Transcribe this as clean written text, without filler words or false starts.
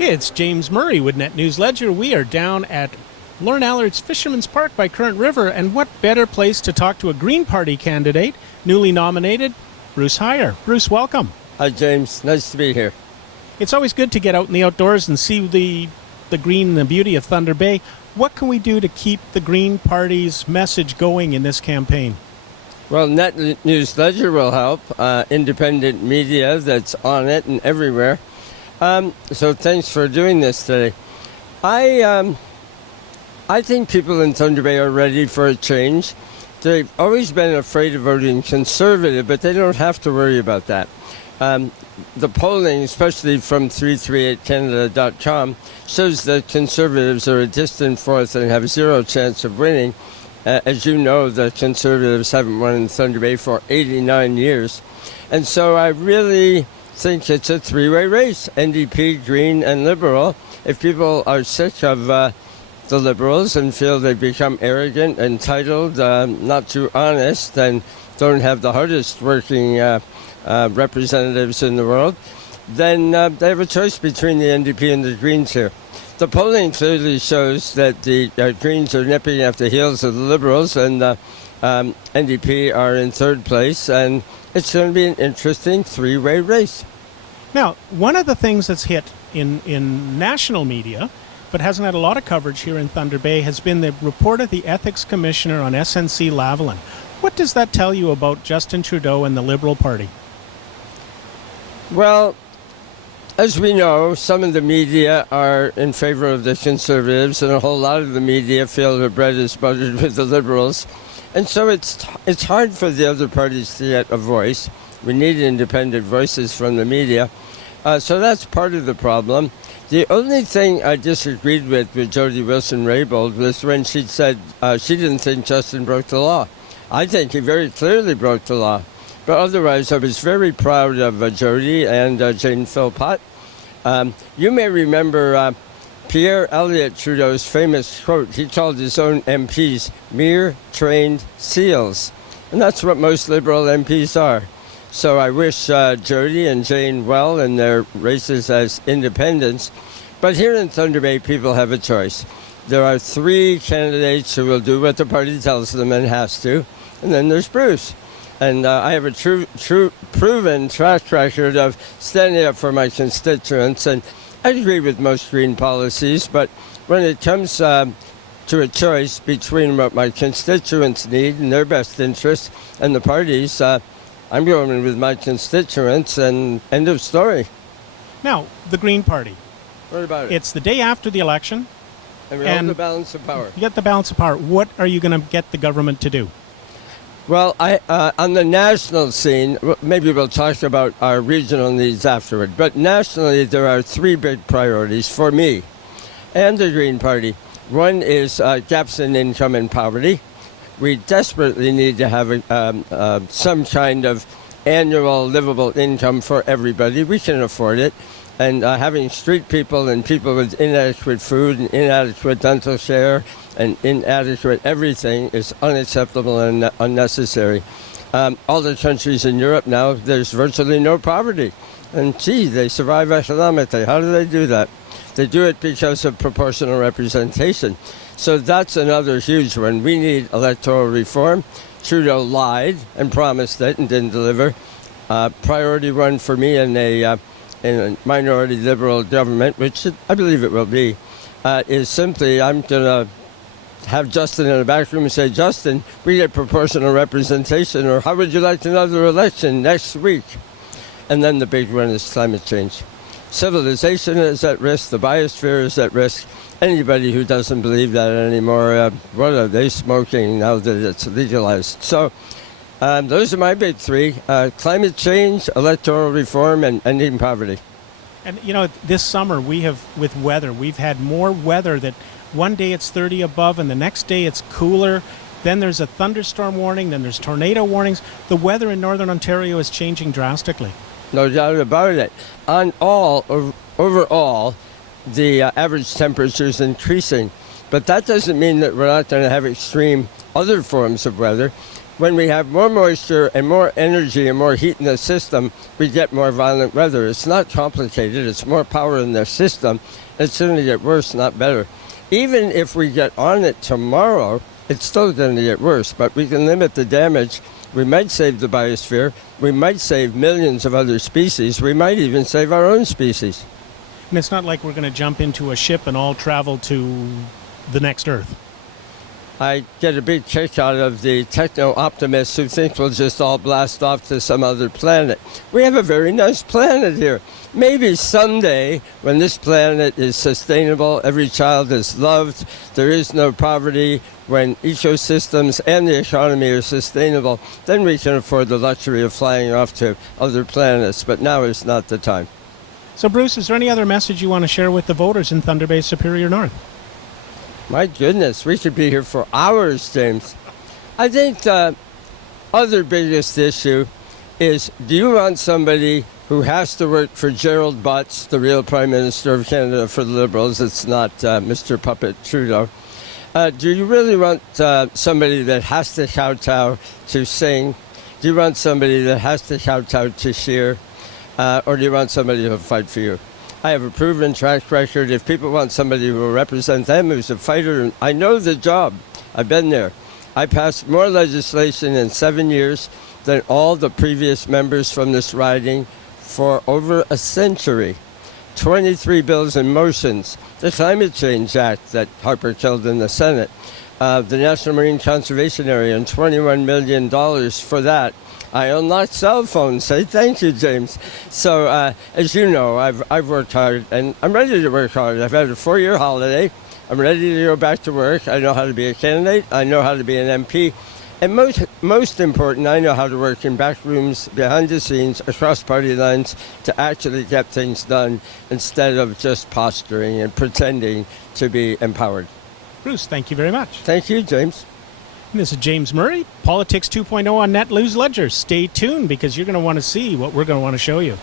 It's James Murray with Net News Ledger. We are down at Lorne Allard's Fisherman's Park by Current River, and what better place to talk to a Green Party candidate, newly nominated, Bruce Hyer. Bruce, welcome. Hi, James. Nice to be here. It's always good to get out in the outdoors and see the green and the beauty of Thunder Bay. What can we do to keep the Green Party's message going in this campaign? Well, Net News Ledger will help. Independent media that's on it and everywhere. So thanks for doing this today. I think people in Thunder Bay are ready for a change. They've always been afraid of voting Conservative, but they don't have to worry about that. The polling, especially from 338canada.com, shows that Conservatives are a distant fourth and have zero chance of winning. As you know, the Conservatives haven't won in Thunder Bay for 89 years. And so I really think it's a three-way race, NDP, Green, and Liberal. If people are sick of the Liberals and feel they've become arrogant, entitled, not too honest, and don't have the hardest working representatives in the world, then they have a choice between the NDP and the Greens here. The polling clearly shows that the Greens are nipping at the heels of the Liberals, and the NDP are in third place, and it's going to be an interesting three-way race. Now, one of the things that's hit in national media, but hasn't had a lot of coverage here in Thunder Bay, has been the report of the Ethics Commissioner on SNC-Lavalin. What does that tell you about Justin Trudeau and the Liberal Party? Well, as we know, some of the media are in favor of the Conservatives, and a whole lot of the media feel their bread is buttered with the Liberals. And so it's hard for the other parties to get a voice. We need independent voices from the media. So that's part of the problem. The only thing I disagreed with Jody Wilson-Raybould was when she said she didn't think Justin broke the law. I think he very clearly broke the law. But otherwise, I was very proud of Jody and Jane Philpott. You may remember Pierre Elliott Trudeau's famous quote. He called his own MPs mere trained seals. And that's what most Liberal MPs are. So I wish Jody and Jane well in their races as independents. But here in Thunder Bay, people have a choice. There are three candidates who will do what the party tells them and has to. And then there's Bruce. And I have a true proven track record of standing up for my constituents. And I agree with most Green policies. But when it comes to a choice between what my constituents need and their best interests and the parties, I'm going with my constituents, and end of story. Now, the Green Party. What about it? It's the day after the election. And we have the balance of power. You get the balance of power. What are you going to get the government to do? Well, on the national scene, maybe we'll talk about our regional needs afterward, but nationally there are three big priorities for me and the Green Party. One is gaps in income and poverty. We desperately need to have some kind of annual livable income for everybody. We can afford it. And having street people and people with inadequate food and inadequate dental care and inadequate everything is unacceptable and unnecessary. All the countries in Europe now, there's virtually no poverty. And gee, they survive economically. How do they do that? They do it because of proportional representation. So that's another huge one. We need electoral reform. Trudeau lied and promised it and didn't deliver. Priority one for me in a minority Liberal government, which I believe it will be, is simply I'm going to have Justin in the back room and say, Justin, we get proportional representation, or how would you like another election next week? And then the big one is climate change. Civilization is at risk. The biosphere is at risk. Anybody who doesn't believe that anymore, what are they smoking now that it's legalized? So those are my big three: climate change, electoral reform, and ending poverty. And, you know, this summer we have, with weather, we've had more weather that one day it's 30 above and the next day it's cooler. Then there's a thunderstorm warning, then there's tornado warnings. The weather in Northern Ontario is changing drastically. No doubt about it. Overall, the average temperature is increasing. But that doesn't mean that we're not going to have extreme other forms of weather. When we have more moisture and more energy and more heat in the system, we get more violent weather. It's not complicated. It's more power in the system. It's going to get worse, not better. Even if we get on it tomorrow, it's still going to get worse, but we can limit the damage. We might save the biosphere. We might save millions of other species. We might even save our own species. And it's not like we're going to jump into a ship and all travel to the next Earth. I get a big kick out of the techno-optimists who think we'll just all blast off to some other planet. We have a very nice planet here. Maybe someday, when this planet is sustainable, every child is loved, there is no poverty, when ecosystems and the economy are sustainable, then we can afford the luxury of flying off to other planets. But now is not the time. So, Bruce, is there any other message you want to share with the voters in Thunder Bay Superior North? My goodness, we could be here for hours, James. I think the other biggest issue is, do you want somebody who has to work for Gerald Butts, the real Prime Minister of Canada for the Liberals? It's not Mr. Puppet Trudeau. Do you really want somebody that has to kowtow to sing? Do you want somebody that has to kowtow to cheer? Or do you want somebody who will fight for you? I have a proven track record. If people want somebody who will represent them, who's a fighter, I know the job. I've been there. I passed more legislation in 7 years than all the previous members from this riding for over a century. 23 bills and motions. The Climate Change Act that Harper killed in the Senate. The National Marine Conservation Area, and $21 million for that. I unlocked cell phones. Say thank you, James. So, as you know, I've worked hard, and I'm ready to work hard. I've had a 4-year holiday. I'm ready to go back to work. I know how to be a candidate. I know how to be an MP. And most important, I know how to work in back rooms, behind the scenes, across party lines, to actually get things done instead of just posturing and pretending to be empowered. Bruce, thank you very much. Thank you, James. And this is James Murray, Politics 2.0 on Net News Ledger. Stay tuned because you're going to want to see what we're going to want to show you.